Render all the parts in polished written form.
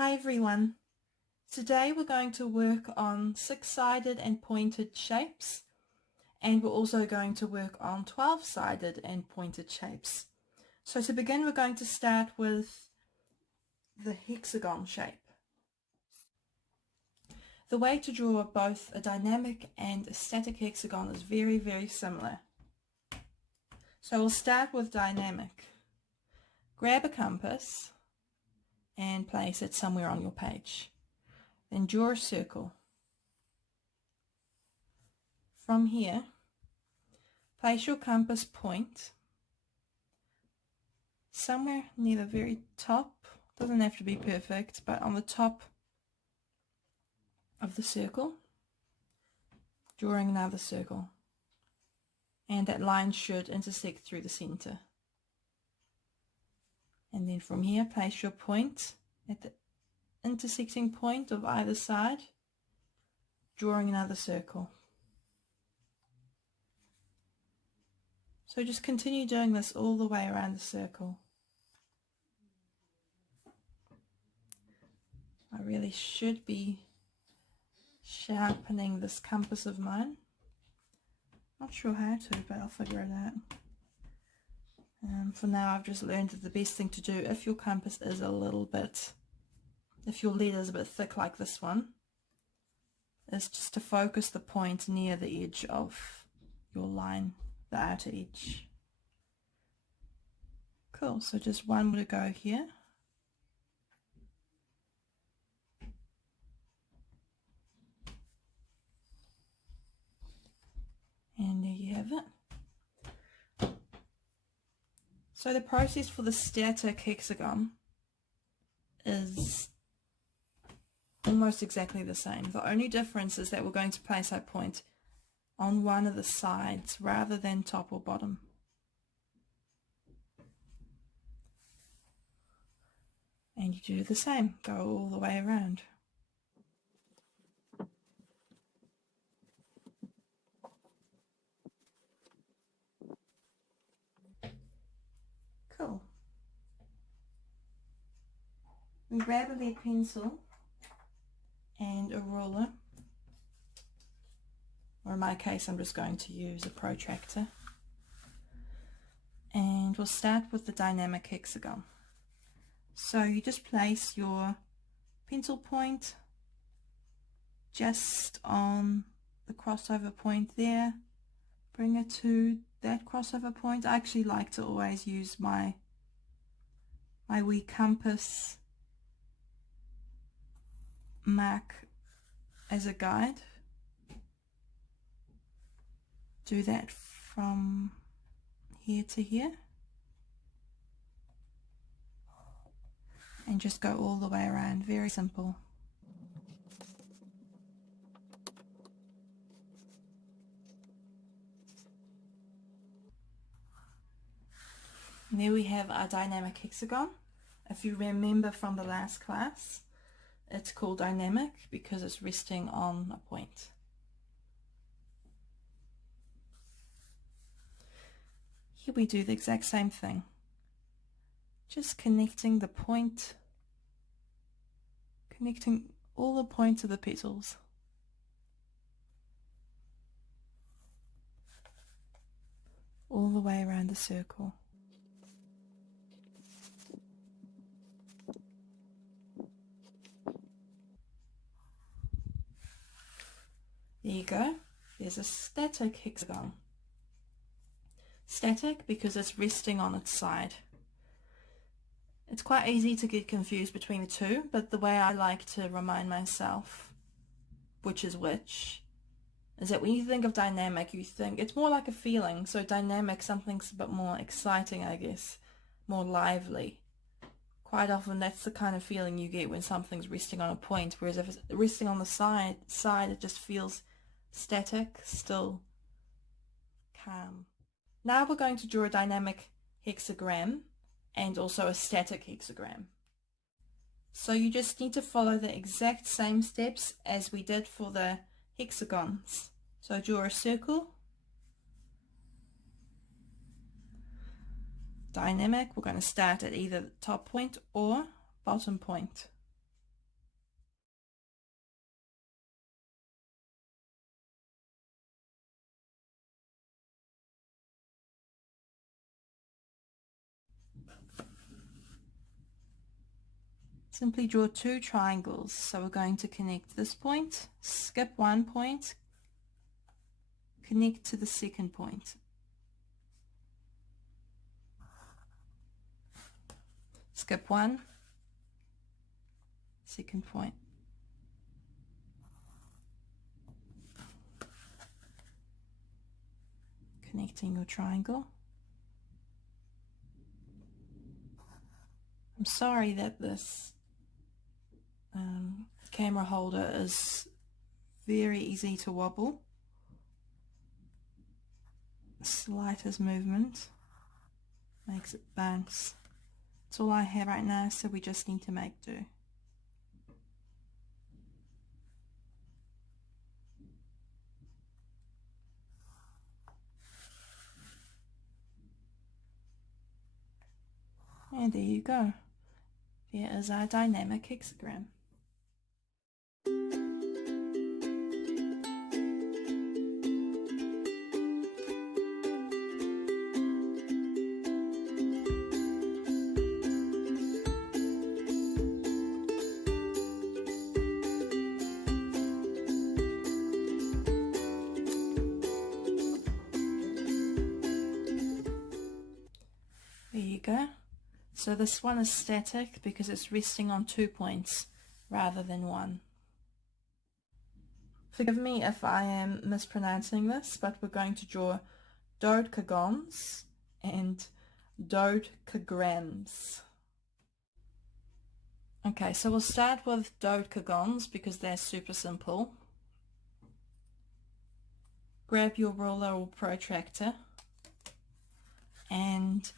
Hi everyone. Today we're going to work on 6-sided and pointed shapes, and we're also going to work on 12-sided and pointed shapes. So to begin, we're going to start with the hexagon shape. The way to draw both a dynamic and a static hexagon is very similar. So we'll start with dynamic. Grab a compass and place it somewhere on your page. Then draw a circle. From here, place your compass point somewhere near the very top. Doesn't have to be perfect, but on the top of the circle, drawing another circle. And that line should intersect through the center. And then from here, place your point at the intersecting point of either side, drawing another circle. So just continue doing this all the way around the circle. I really should be sharpening this compass of mine. Not sure how to, but I'll figure it out. For now, I've just learned that the best thing to do if your compass is a little bit, if your lead is a bit thick like this one, is just to focus the point near the edge of your line, the outer edge. Cool, so just one more to go here. And there you have it. So the process for the static hexagon is almost exactly the same. The only difference is that we're going to place our point on one of the sides rather than top or bottom. And you do the same, go all the way around. Cool. We grab a lead pencil and a ruler, or in my case I'm just going to use a protractor, and we'll start with the dynamic hexagon. So you just place your pencil point just on the crossover point there, bring it to that crossover point. I actually like to always use my wee compass mark as a guide. Do that from here to here and just go all the way around. Very simple. And there we have our dynamic hexagon. If you remember from the last class, it's called dynamic because it's resting on a point. Here we do the exact same thing. Just connecting the point, connecting all the points of the petals. All the way around the circle. There you go. There's a static hexagon. Static because it's resting on its side. It's quite easy to get confused between the two, but the way I like to remind myself which is which is that when you think of dynamic, you think it's more like a feeling. So dynamic, something's a bit more exciting, I guess, more lively. Quite often that's the kind of feeling you get when something's resting on a point, whereas if it's resting on the side, it just feels static, still, calm. Now we're going to draw a dynamic hexagram and also a static hexagram. So you just need to follow the exact same steps as we did for the hexagons. So draw a circle. Dynamic, we're going to start at either the top point or bottom point. simply draw two triangles. So we're going to connect this point, skip one point, connect to the second point. Skip one, second point. Connecting your triangle. I'm sorry that this camera holder is very easy to wobble. Slightest movement makes it bounce. That's all I have right now, so we just need to make do. And there you go. There is our dynamic hexagram. There you go. So this one is static because it's resting on 2 points rather than one. Forgive me if I am mispronouncing this, but we're going to draw dodecagrams and dodecagrams. Okay, so we'll start with dodecagrams because they're super simple. Grab your ruler or protractor and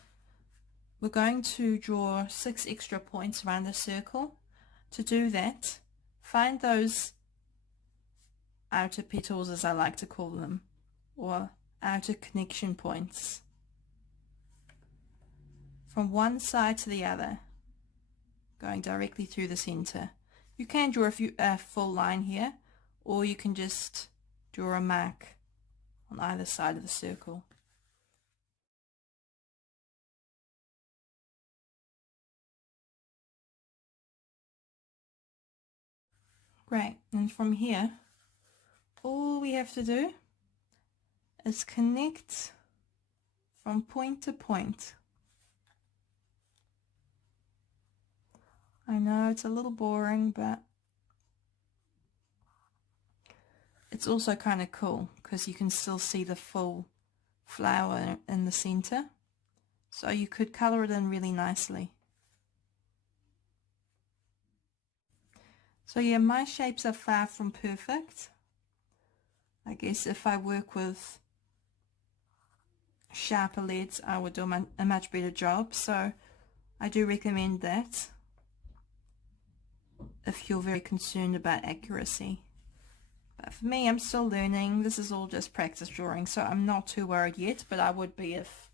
we're going to draw 6 extra points around the circle. To do that, find those outer petals, as I like to call them, or outer connection points, from one side to the other, going directly through the center. You can draw a full line here, or you can just draw a mark on either side of the circle. Great, and from here, all we have to do is connect from point to point. I know it's a little boring, but it's also kind of cool because you can still see the full flower in the center. So you could color it in really nicely. So yeah, my shapes are far from perfect. I guess if I work with sharper leads, I would do a much better job. So I do recommend that if you're very concerned about accuracy. But for me, I'm still learning. This is all just practice drawing, so I'm not too worried yet, but I would be if,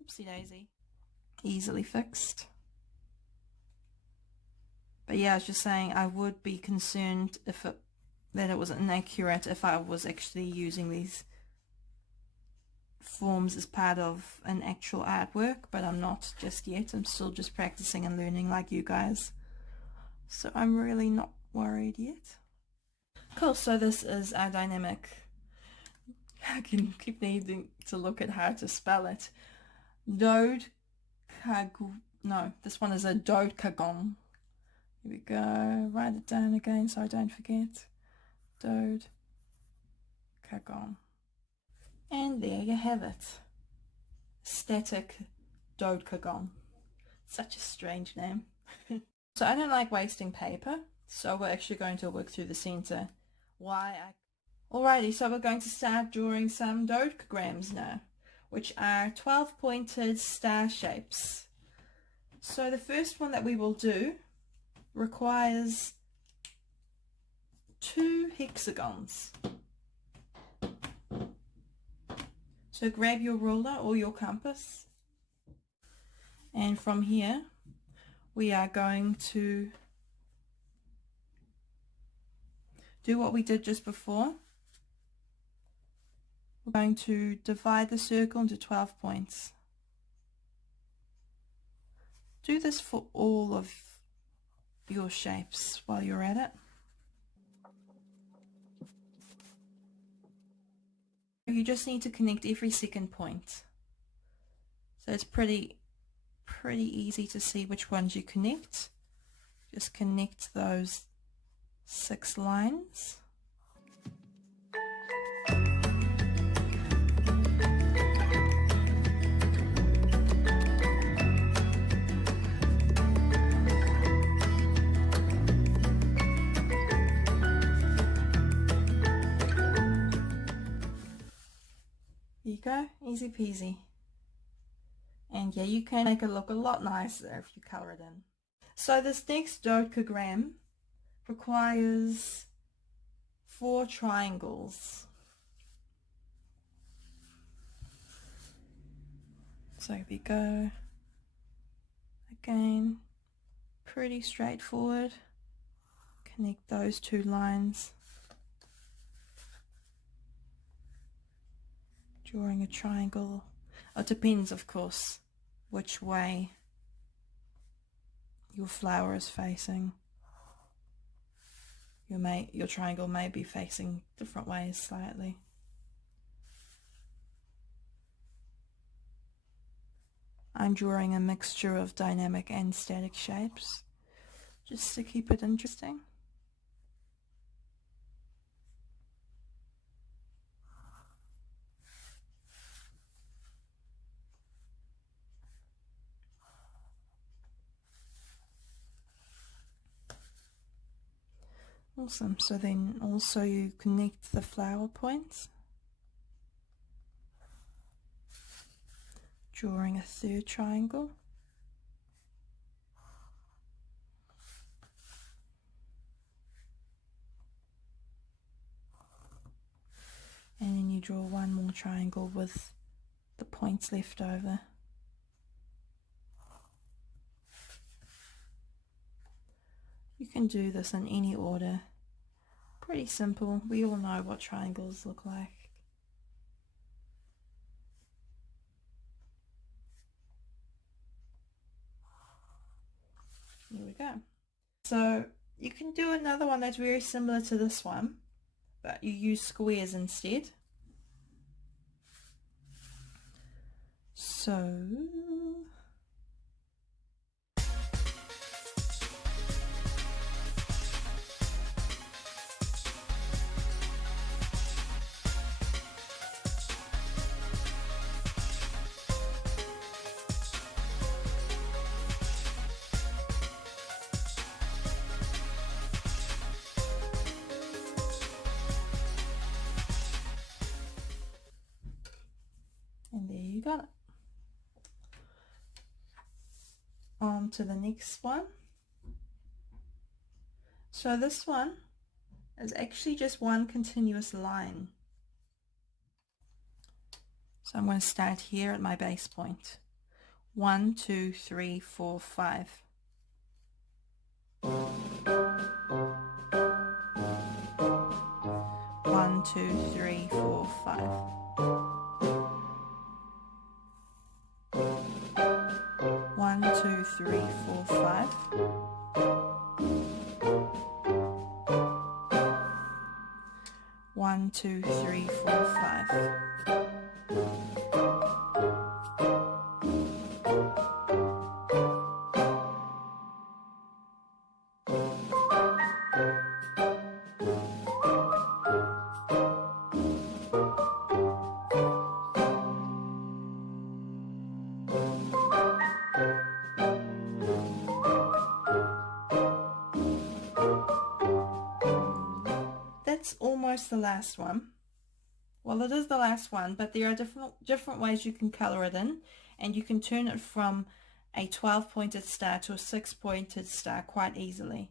oopsie daisy, easily fixed. But yeah, I was just saying I would be concerned that it was inaccurate if I was actually using these forms as part of an actual artwork, but I'm not just yet. I'm still just practicing and learning like you guys. So I'm really not worried yet. Cool, so this is our dynamic. I can keep needing to look at how to spell it. No, this one is a dodecagon. Here we go, write it down again so I don't forget. Dodecagon. And there you have it. Static dodecagon. Such a strange name. So I don't like wasting paper, so we're actually going to work through the center. Alrighty, so we're going to start drawing some dodecagrams now, which are 12-pointed star shapes. So the first one that we will do requires 2 hexagons. So grab your ruler or your compass, and from here we are going to do what we did just before. We're going to divide the circle into 12 points. Do this for all of your shapes while you're at it. You just need to connect every second point. So it's pretty easy to see which ones you connect. Just connect those 6 lines. There you go, easy peasy. And yeah, you can make it look a lot nicer if you color it in. So this next dodecagram requires 4 triangles. So here we go. Again, pretty straightforward. Connect those 2 lines. Drawing a triangle. It depends, of course, which way your flower is facing. Your triangle may be facing different ways slightly. I'm drawing a mixture of dynamic and static shapes, just to keep it interesting. Awesome. So then also you connect the flower points, drawing a 3rd triangle. And then you draw 1 more triangle with the points left over. You can do this in any order. Pretty simple. We all know what triangles look like. There we go. So you can do another one that's very similar to this one, but you use squares instead. So and there you got it. On to the next one. So this one is actually just one continuous line. So I'm going to start here at my base point. 1, 2, 3, 4, 5. 1, 2, 3, 4, 5. 1, 2, 3, 4, 5. 1, 2, 3, 4, 5. That's almost the last one. Well, it is the last one, but there are different ways you can color it in, and you can turn it from a 12-pointed star to a 6-pointed star quite easily.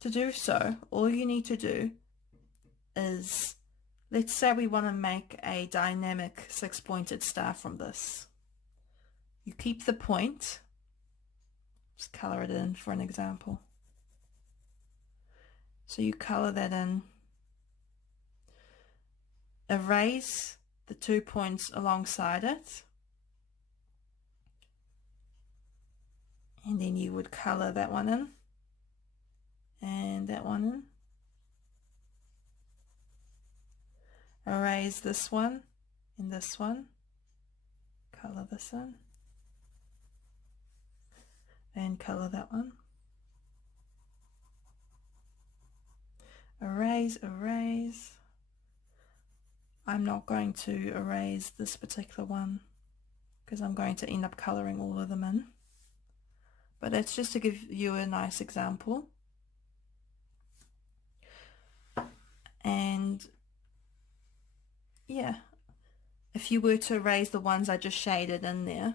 To do so, all you need to do is, let's say we want to make a dynamic 6-pointed star from this. You keep the point, just color it in for an example. So you color that in, erase the 2 points alongside it, and then you would color that one in. and that one in. Erase this one and this one. Color this in. And color that one. Erase, erase. I'm not going to erase this particular one because I'm going to end up coloring all of them in. But it's just to give you a nice example. And yeah, if you were to erase the ones I just shaded in there,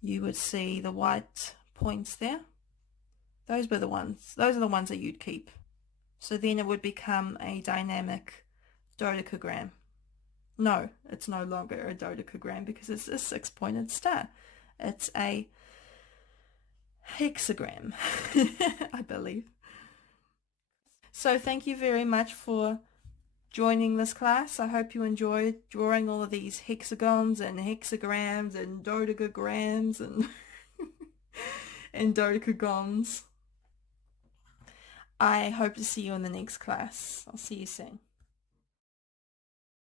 you would see the white points there. Those are the ones that you'd keep. So then it would become a dynamic dodecagram. No, it's no longer a dodecagram because it's a 6-pointed star. It's a hexagram, I believe. So thank you very much for joining this class. I hope you enjoyed drawing all of these hexagons and hexagrams and dodecagrams and and dodecagons. I hope to see you in the next class. I'll see you soon.